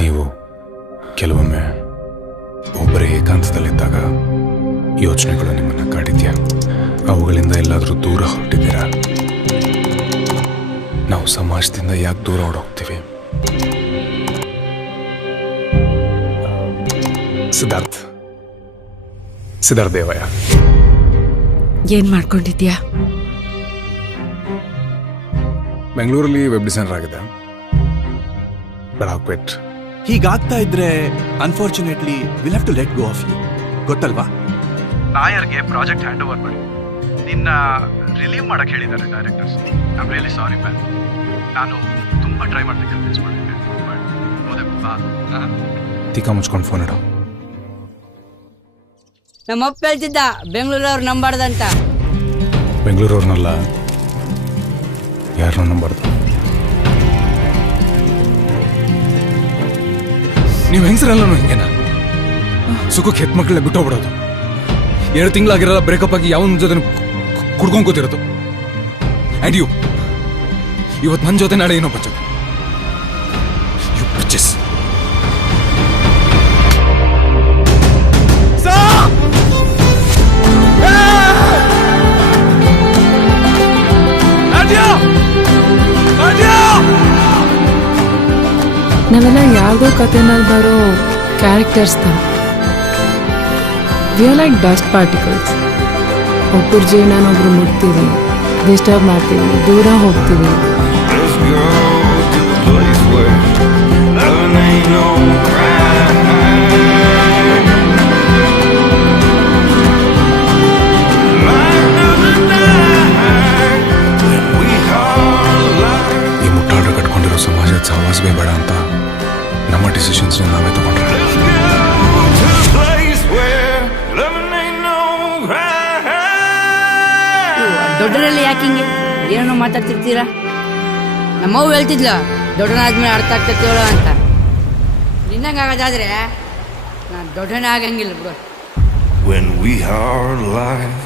ನೀವು ಕೆಲವೊಮ್ಮೆ ಒಬ್ಬರೇ ಏಕಾಂತದಲ್ಲಿದ್ದಾಗ ಯೋಚನೆಗಳು ನಿಮ್ಮನ್ನು ಕಾಡಿದ್ಯಾ? ಅವುಗಳಿಂದ ಎಲ್ಲಾದರೂ ದೂರ ಹೊರಟಿದ್ದೀರಾ? ನಾವು ಸಮಾಜದಿಂದ ಯಾಕೆ ದೂರ ಹೊರಡೋಗ್ತೀವಿ? ಸಿದ್ಧಾರ್ಥ ದೇವಯ್ಯ, ಏನ್ ಮಾಡ್ಕೊಂಡಿದ್ಯಾ? ಬೆಂಗಳೂರಲ್ಲಿ ವೆಬ್ ಡಿಸೈನರ್ ಆಗಿದೆ. ಕ್ವಿಟ್. ಹೀಗಾಗ್ತಾ ಇದ್ರೆ unfortunately will have to let go of you. ಗೊತ್ತಲ್ವಾ? ನಾಯರ್ಗೆ ಪ್ರಾಜೆಕ್ಟ್ ಹ್ಯಾಂಡ್ ಓವರ್ ಮಾಡಿ ನಿನ್ನ ರಿಲೀವ್ ಮಾಡಕ್ಕೆ ಹೇಳಿದ್ದಾರೆ directors. I am really sorry man. ನಾನು ತುಂಬಾ ಟ್ರೈ ಮಾಡ್ದೆ ಕನ್ವಿನ್ಸ್ ಮಾಡಕ್ಕೆ. ತಿಕ್ಕ ಮುಚ್ಕೊಂಡು ಫೋನ್ ಇಡು. ನಮ್ಮಪ್ಪ ಹೇಳ್ತಿದ್ದ ಬೆಂಗಳೂರವ್ರು ನಂಬಾರ್ದಂತ. ಬೆಂಗಳೂರವ್ರನ್ನಲ್ಲ, ಯಾರನ್ನೂ ನಂಬಾರ್ದು. ನೀವು ಹೆಂಗಸರಲ್ಲ ಹಿಂಗೇನ? ಸುಖಕ್ಕೆ ಹೆತ್ಮಕ್ಳನ್ನ ಬಿಟ್ಟೋಗ್ಬಿಡೋದು. 2 ತಿಂಗಳಾಗಿರಲ್ಲ ಬ್ರೇಕಪ್ ಆಗಿ ಯಾವನ ಜೊತೆ ಕುಡ್ಕೊಂಡ್ ಕೂತಿರೋದು. ಆ್ಯಂಡ್ ಯು ಇವತ್ತು ನನ್ನ ಜೊತೆ ನಾಳೆ ಇನ್ನೊಬ್ಬ ಜೊತೆ. ಯು ಬಿಚಸ್. ನಾವೆಲ್ಲ ಯಾವುದೋ ಕಥೆನಲ್ಲಿ ಬರೋ ಕ್ಯಾರೆಕ್ಟರ್ಸ್ ತರ. We are like dust particles. ಒಬ್ಬರ ಜೀವನ ಒಬ್ರು ಮುಟ್ತೀವಿ, ಡಿಸ್ಟರ್ಬ್ ಮಾಡ್ತೀವಿ, ದೂರ ಹೋಗ್ತೀವಿ. ಈ ಮುಟ್ಟಾಡ್ರು ಕಟ್ಕೊಂಡಿರೋ ಸಮಾಜದ ಸಹವಾಸವೇ ಬೇಡ ಅಂತ ನಮ್ಮ ಡಿಸಿಷನ್ಸ್ ನಾವೇ ತಗೊಂಡ್ರೆ. ದೊಡ್ಡರಲ್ಲಿ ಯಾಕಿಂಗೆ ಏನೋ ಮಾತಾಡ್ತಿರ್ತೀರಾ? ನಮ್ಮವ್ವ ಹೇಳ್ತಿದ್ಲ ದೊಡ್ಡನಾದ್ಮೇಲೆ ಅರ್ಥ ಆಗ್ತೈತಿವಳು ಅಂತ. ನಿನ್ನಂಗೆ ಆಗೋದಾದ್ರೆ ನಾನು ದೊಡ್ಡನೇ ಆಗಂಗಿಲ್ಲ ಬಿಡು. When we are alive